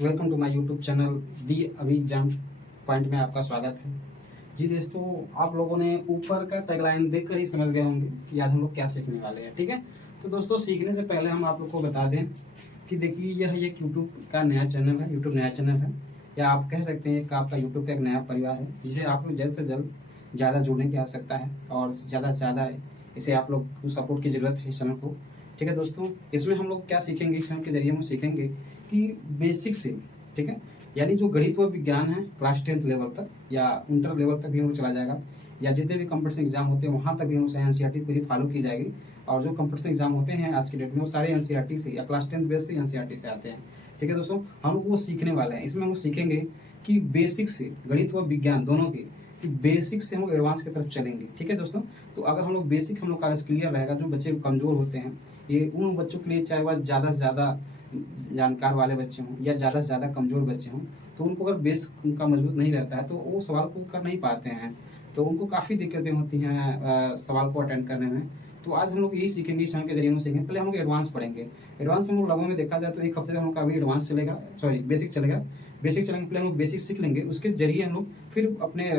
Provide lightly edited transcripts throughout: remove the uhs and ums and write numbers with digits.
Welcome to my YouTube channel the Abhi exam point में आपका स्वागत है। जी दोस्तों, आप लोगों ने ऊपर का टैगलाइन देखकर ही समझ गए होंगे कि आज हम लोग क्या सीखने वाले हैं। ठीक है, तो दोस्तों सीखने से पहले हम आप लोग को बता दें कि देखिए यह एक यूट्यूब का नया चैनल है, यूट्यूब नया चैनल है, या आप कह सकते हैं कि आपका यूट्यूब का एक नया परिवार है, जिसे आप लोग जल्द से जल्द ज़्यादा जुड़ने की आवश्यकता है और ज़्यादा से ज़्यादा इसे आप लोग को सपोर्ट की ज़रूरत है इस चैनल को। ठीक है दोस्तों, इसमें हम लोग क्या सीखेंगे, इस चैनल के जरिए हम सीखेंगे कि बेसिक से, ठीक है, यानी जो गणित व विज्ञान है क्लास 10th लेवल तक या इंटर लेवल तक भी हम चला जाएगा, या जितने भी कंपटीशन एग्जाम होते हैं वहाँ तक भी हम एनसीईआरटी पूरी फॉलो की जाएगी। और जो कंपटीशन एग्जाम होते हैं आज की डेट में वो सारे एनसीईआरटी से या क्लास 10th बेस से एनसीईआरटी से आते हैं। ठीक है दोस्तों, हम लोग वो सीखने वाले हैं। इसमें हम लोग सीखेंगे कि बेसिक से गणित व विज्ञान दोनों की बेसिक से हम लोग एडवांस की तरफ चलेंगे। ठीक है दोस्तों, तो अगर हम लोग बेसिक हम लोग का क्लियर रहेगा, जो बच्चे कमजोर होते हैं, ये उन बच्चों के लिए, चाहे वह ज़्यादा से ज़्यादा जानकार वाले बच्चे हों या ज़्यादा से ज़्यादा कमज़ोर बच्चे हों, तो उनको अगर बेस उनका मजबूत नहीं रहता है तो वो सवाल को कर नहीं पाते हैं, तो उनको काफ़ी दिक्कतें होती हैं सवाल को अटेंड करने में। तो आज हम लोग यही सीखेंगे, इस चैनल के जरिए हम सीखेंगे। पहले हम लोग एडवांस पढ़ेंगे। एडवांस हम लोग लगभग में देखा जाए तो एक हफ्ते तक हम लोग का अभी एडवांस चलेगा, सॉरी बेसिक चलेगा। बेसिक चलेंगे, पहले हम लोग बेसिक सीख लेंगे, उसके जरिए हम लोग फिर अपने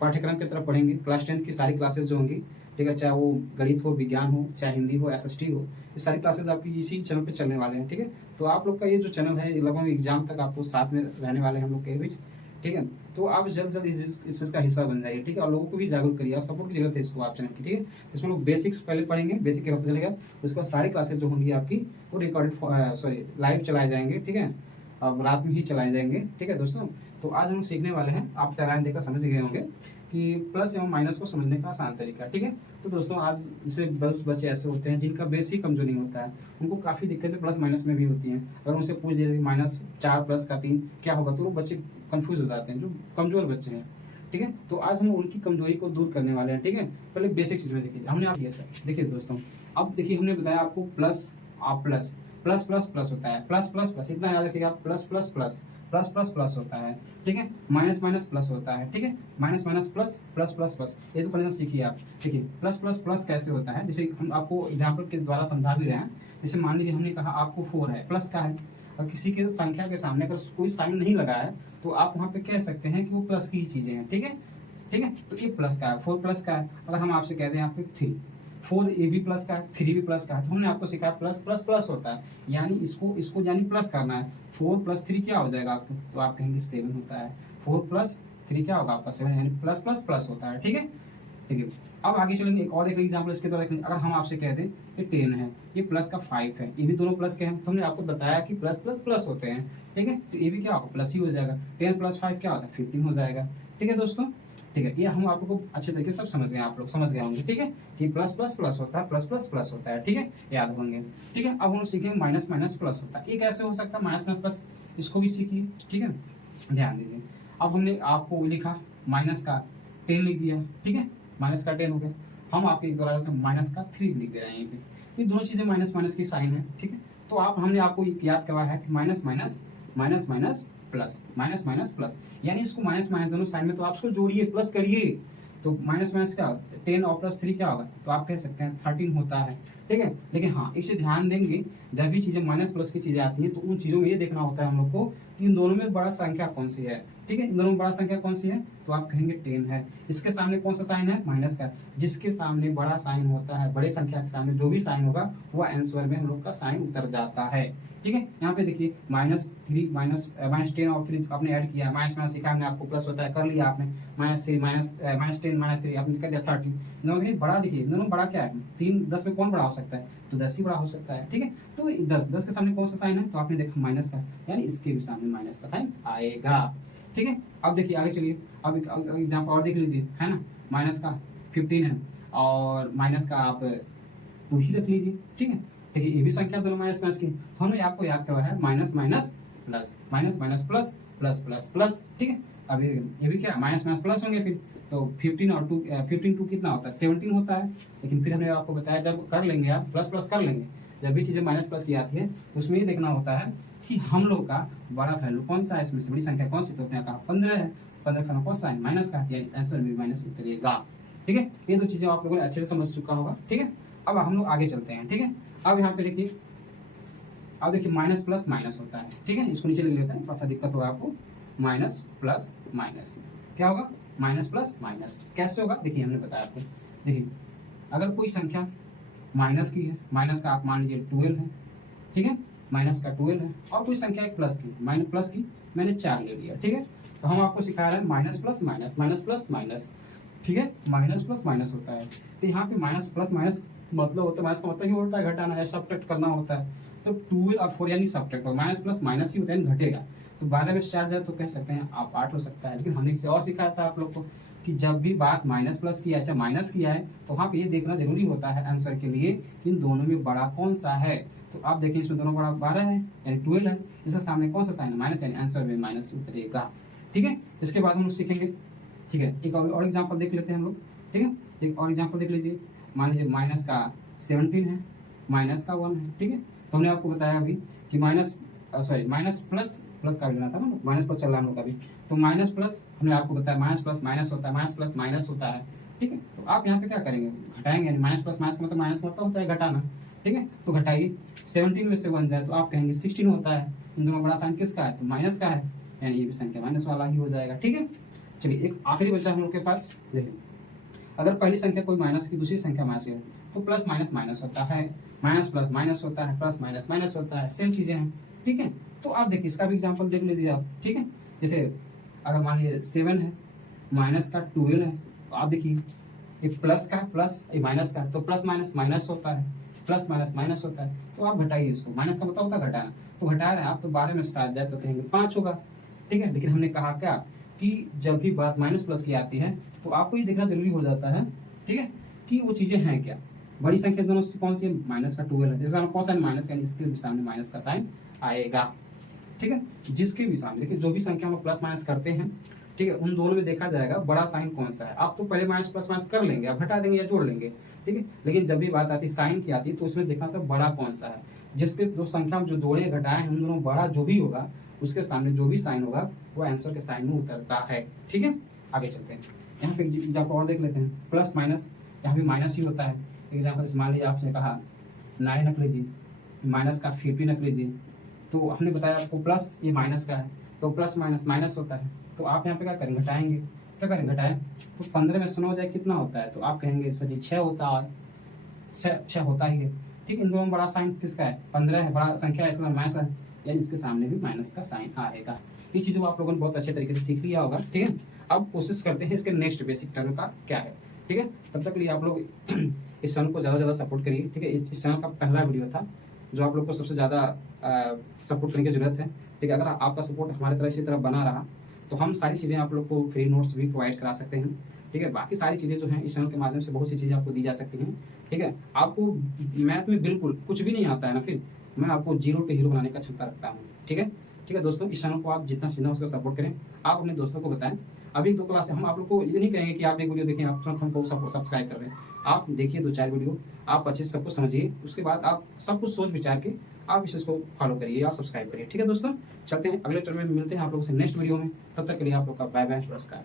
पाठ्यक्रम की तरफ पढ़ेंगे। क्लास 10 की सारी क्लासेस जो होंगी, ठीक है, चाहे वो गणित हो, विज्ञान हो, चाहे हिंदी हो, एसएसटी हो, ये सारी क्लासेस आपकी इसी चैनल पे चलने वाले हैं। ठीक है, तो आप लोग का ये जो चैनल है लगभग एग्जाम तक आपको साथ में रहने वाले हैं हम लोग के बीच। ठीक है, तो आप जल्द से जल्द इस चीज़ का हिस्सा बन जाइए। ठीक है, और लोगों को भी जागरूक करिए और सपोर्ट की जरूरत है इसको आप चैनल की। ठीक है, इसमें लोग बेसिक्स पहले पढ़ेंगे, बेसिक के हफ्ते चलेगा, उसके बाद सारी क्लासेस जो होंगी आपकी वो रिकॉर्डेड, सॉरी लाइव चलाए जाएंगे। ठीक है, अब रात में ही चलाए जाएंगे। ठीक है दोस्तों, तो आज हम सीखने वाले हैं, आप टैगलाइन देखकर समझ गए होंगे कि प्लस एवं माइनस को समझने का आसान तरीका। ठीक है, तो दोस्तों आज जैसे बहुत बच्चे ऐसे होते हैं जिनका बेसिक कमजोर नहीं होता है, उनको काफ़ी दिक्कतें प्लस माइनस में भी होती हैं। अगर उनसे पूछ दिया -4 प्लस का 3 क्या होगा, तो वो बच्चे कंफ्यूज हो जाते हैं, जो कमजोर बच्चे हैं। ठीक है, तो आज हम उनकी कमजोरी को दूर करने वाले हैं। ठीक है, पहले बेसिक चीज़ में देखिए, हमने आप ये सर देखिए दोस्तों, अब देखिए हमने बताया आपको प्लस, आप प्लस प्लस प्लस प्लस होता है, प्लस प्लस प्लस, इतना याद रखिएगा, plus plus plus plus plus plus होता है। ठीक है, माइनस माइनस प्लस होता है। ठीक है, minus minus plus plus plus plus, ये तो पहले सीखिए आप। देखिए प्लस प्लस प्लस कैसे होता है, जैसे हम आपको एग्जाम्पल के द्वारा समझा भी रहे हैं। जैसे मान लीजिए हमने कहा आपको 4 है, प्लस का है, और किसी के संख्या के सामने अगर कोई साइन नहीं लगा है तो आप वहाँ पे कह सकते हैं कि वो प्लस की ही चीजें हैं। ठीक है, ठीक है, तो ये प्लस का है, 4 प्लस का है। अगर हम आपसे कहते हैं आपको 3, 4 ये भी प्लस का है, 3 भी प्लस का है, तो हमने आपको सिखाया प्लस प्लस प्लस होता है, यानी इसको इसको यानी प्लस करना है। 4 प्लस 3 क्या हो जाएगा आपको, तो आप कहेंगे 7 होता है। 4 प्लस 3 क्या होगा आपका 7, यानी प्लस प्लस प्लस होता है। ठीक है, ठीक है, अब आगे चलेंगे, एक और एक एग्जाम्पल इसके द्वारा देखेंगे। अगर हम आपसे कह दें ये 10 है, ये प्लस का 5 है, ये भी दोनों प्लस के हैं, तो हमने आपको बताया कि प्लस प्लस प्लस होते हैं। ठीक है, तो ये भी क्या होगा, प्लस ही हो जाएगा। 10 प्लस 5 क्या होता है, 15 हो जाएगा। ठीक है दोस्तों, ठीक है, ये हम आपको अच्छे तरीके से सब समझ गए, आप लोग समझ गए होंगे। ठीक है, कि प्लस प्लस प्लस होता है, प्लस प्लस प्लस होता है। ठीक है, याद होंगे। ठीक है, अब हम सीखेंगे माइनस माइनस प्लस होता है, ये कैसे हो सकता है माइनस माइनस प्लस, इसको भी सीखिए। ठीक है, ध्यान दीजिए, अब हमने आपको लिखा माइनस का 10 लिख दिया। ठीक है, माइनस का 10 हो गया, हम आपके द्वारा माइनस का 3 लिख दे रहे हैं। यहाँ पे ये दोनों चीजें माइनस माइनस की साइन है। ठीक है, तो आप हमने आपको याद करवाया है कि minus minus minus minus plus, minus minus plus, यानी इसको माइनस माइनस दोनों साइन में, तो आप इसको जोड़िए, प्लस करिए, तो माइनस माइनस क्या, 10 और प्लस 3 क्या होगा, तो आप कह सकते हैं 13 होता है। ठीक है, लेकिन हाँ इसे ध्यान देंगे, जब भी चीजें माइनस प्लस की चीजें आती हैं तो उन चीजों में ये देखना होता है हम लोग को कि इन दोनों में बड़ा संख्या कौन सी है। ठीक है, इन दोनों में बड़ा संख्या कौन सी है, तो आप कहेंगे 10 है। इसके सामने कौन सा साइन है, माइनस का, जिसके सामने बड़ा साइन होता है, बड़े संख्या के सामने जो भी साइन होगा वो आंसर में हम लोग का साइन उतर जाता है। ठीक है, यहाँ पे देखिए -3 माइनस 10 और 3 आपने ऐड किया, माइनस माइनस सीखा हमने आपको, प्लस होता है कर लिया आपने, -3 -10 -3 आपने कर दिया 30। दोनों देखिए बड़ा, देखिए दोनों बड़ा क्या है, 3 10 में कौन बड़ा हो सकता है, तो 10 ही बड़ा हो सकता है। ठीक है, तो 10 के सामने कौन सा साइन है, तो आपने देखा माइनस का, यानी इसके भी सामने माइनस का साइन आएगा। ठीक है, अब देखिए आगे चलिए, अब एक एग्जाम्पल और देख लीजिए, है ना, माइनस का 15 है और माइनस का आप 2 ही रख लीजिए। ठीक है, देखिए ये भी संख्या दोनों माइनस माइनस की, हमने आपको याद करवाया है minus minus plus, minus minus plus, plus plus plus. ठीक है, अब ये भी क्या माइनस माइनस प्लस होंगे, फिर तो 15 और 2 15 2 कितना होता है, 17 होता है। लेकिन फिर हमने आपको बताया जब कर लेंगे आप प्लस प्लस कर लेंगे, जब भी चीजें माइनस प्लस की आती है तो उसमें ये देखना होता है कि हम लोग का बड़ा वैल्यू कौन सा है, इसमें से बड़ी संख्या कौन सी, तो अपने कहा 15 है, 15 का कौन सा है, माइनस का, यानी आंसर में माइनस उतरेगा। ठीक है, ये दो चीजें आप लोगों ने अच्छे से समझ चुका होगा। ठीक है, अब हम लोग आगे चलते हैं। ठीक है, अब यहाँ पे देखिए अब देखिए माइनस प्लस माइनस होता है, ठीक है, इसको नीचे लिख लेते हैं, थोड़ा सा दिक्कत होगा आपको। माइनस प्लस माइनस क्या होगा, माइनस प्लस माइनस कैसे होगा, देखिए हमने बताया आपको। देखिए अगर कोई संख्या माइनस की है, माइनस का आप मान लीजिए 12 है, ठीक है, माइनस का 12 है, और कोई संख्या एक प्लस की, माइनस प्लस की मैंने 4 ले लिया, ठीक है। तो हम आपको सिखा रहे हैं minus plus minus, minus plus minus, ठीक है, माइनस प्लस माइनस होता है। तो यहाँ पे माइनस प्लस माइनस मतलब होता है, माइनस का मतलब ही होता है घटाना या सब्ट्रैक्ट करना होता है। तो 12 और 4 यानी सब्ट्रैक्ट होगा, माइनस प्लस माइनस ही होता है, घटेगा। तो 12 में 4 जाए तो कह सकते हैं आप 8 हो सकता है। लेकिन हमने इसे और सिखाया था आप लोग को कि जब भी बात माइनस प्लस की है, अच्छा माइनस किया है, तो वहाँ पे ये देखना जरूरी होता है आंसर के लिए कि इन दोनों में बड़ा कौन सा है। तो आप देखिए इसमें दोनों बड़ा 12 है यानी 12 है, इसके सामने कौन सा साइन है, माइनस, यानी आंसर में माइनस उतरेगा, ठीक है। इसके बाद हम लोग सीखेंगे, ठीक है, एक और एग्जाम्पल देख लेते हैं हम लोग, ठीक है। एक और एग्जाम्पल देख लीजिए, मान लीजिए माइनस का 17 है, माइनस का 1 है, ठीक है। तो हमने आपको बताया अभी कि माइनस माइनस प्लस प्लस का भी लेना था ना, माइनस प्लस चल रहा है हम लोग का भी। तो माइनस प्लस हमने आपको बताया माइनस प्लस माइनस होता है, माइनस प्लस माइनस होता है, ठीक है। तो आप यहाँ पे क्या करेंगे, घटाएंगे, यानी माइनस प्लस माइनस मतलब माइनस मतलब होता है घटाना, ठीक है। तो घटाइए, 17 में से 1 जाए तो आप कहेंगे 16 होता है। इन दोनों बड़ा साइन किसका है, तो माइनस का है, यानी ये भी संख्या माइनस वाला ही हो जाएगा, ठीक है। चलिए एक आखिरी बचा हम लोग के पास, देखिए अगर पहली संख्या कोई माइनस की, दूसरी संख्या माइनस की है, तो प्लस माइनस माइनस होता है, माइनस प्लस माइनस होता है, प्लस माइनस माइनस होता है, सेम चीजें हैं, ठीक है। तो आप देखिए इसका भी एग्जांपल देख लीजिए आप, ठीक है। जैसे अगर मान लीजिए 7 है, माइनस का 12 है, तो आप देखिए एक प्लस का प्लस, एक माइनस का, तो प्लस माइनस माइनस होता है, प्लस माइनस माइनस होता है। तो आप घटाइए इसको, माइनस का मतलब होता है घटाना, तो घटा रहे हैं आप, तो 12 में 7 जाए तो कहेंगे 5 होगा, ठीक है। लेकिन हमने कहा क्या कि जब भी बात माइनस प्लस की आती है तो आपको ये देखना जरूरी हो जाता है, ठीक है, कि वो चीजें हैं क्या। बड़ी संख्या दोनों से कौन सी है, माइनस का 12 है, जैसे कौन सा माइनस का, इसके भी सामने माइनस का साइन आएगा, ठीक है। जिसके भी सामने देखिए, जो भी संख्या हम प्लस माइनस करते हैं, ठीक है, उन दोनों में देखा जाएगा बड़ा साइन कौन सा है। आप तो पहले माइनस प्लस माइनस कर लेंगे, आप घटा देंगे या जोड़ लेंगे, ठीक है। लेकिन जब भी बात आती है साइन की आती है, तो उसमें देखना तो बड़ा कौन सा है। जिसके दो संख्या हम जो जोड़े घटाए हैं, उन दोनों बड़ा जो भी होगा, उसके सामने जो भी साइन होगा वो आंसर के साइन में उतरता है, ठीक है। आगे चलते हैं, यहाँ पे एग्जाम्पल और देख लेते हैं, प्लस माइनस, यहाँ भी माइनस ही होता है। एग्जाम्पल मान लीजिए आपने कहा 9 रख लीजिए, माइनस का 15 रख लीजिए, तो हमने बताया आपको प्लस ये माइनस का है, तो प्लस माइनस माइनस होता है। तो आप यहाँ पे क्या करेंगे, घटाएंगे, क्या करें घटाएं, तो 15 में से 9 जाए कितना होता है, तो आप कहेंगे सर जी 6 होता है, 6 होता ही है, ठीक। इन दोनों में बड़ा साइन किसका है, 15 है, बड़ा संख्या है, इसका माइनस है, यानी इसके सामने भी माइनस का साइन आएगा। ये चीज़ों को आप लोगों ने बहुत अच्छे तरीके से सीख लिया होगा, ठीक है। अब कोशिश करते हैं इसके नेक्स्ट बेसिक टर्म का क्या है, ठीक है। तब तक के लिए आप लोग इस चैनल को ज़्यादा सपोर्ट करिए, ठीक है। इस चैनल का पहला वीडियो था जो आप लोग को सबसे ज़्यादा सपोर्ट करने की जरूरत है, ठीक है। अगर आपका सपोर्ट हमारे तरफ इसी तरह बना रहा तो हम सारी चीज़ें आप लोग को फ्री नोट्स भी प्रोवाइड करा सकते हैं, ठीक है। बाकी सारी चीज़ें जो हैं इस चैनल के माध्यम से बहुत सी चीज़ें आपको दी जा सकती हैं, ठीक है। आपको मैथ में बिल्कुल कुछ भी नहीं आता है ना, फिर मैं आपको जीरो पे हीरो बनाने का क्षमता रखता हूँ, ठीक है। ठीक है दोस्तों, इस चैनल को आप जितना जितना उसका सपोर्ट करें, आप अपने दोस्तों को बताएं। अभी 2 क्लास हम आप लोग को ये नहीं कहेंगे कि आप एक वीडियो देखें आप तुरंत हमको सब्सक्राइब कर रहे हैं। आप देखिए 2-4 वीडियो, आप अच्छे से सब कुछ समझिए, उसके बाद आप सब कुछ सोच विचार के आप इस चीज़ को फॉलो करिए या सब्सक्राइब करिए, ठीक है दोस्तों। चलते हैं अगले टर्म में, मिलते हैं आप लोगों से नेक्स्ट वीडियो में, तब तक के लिए आप लोग का बाय बाय, नमस्कार।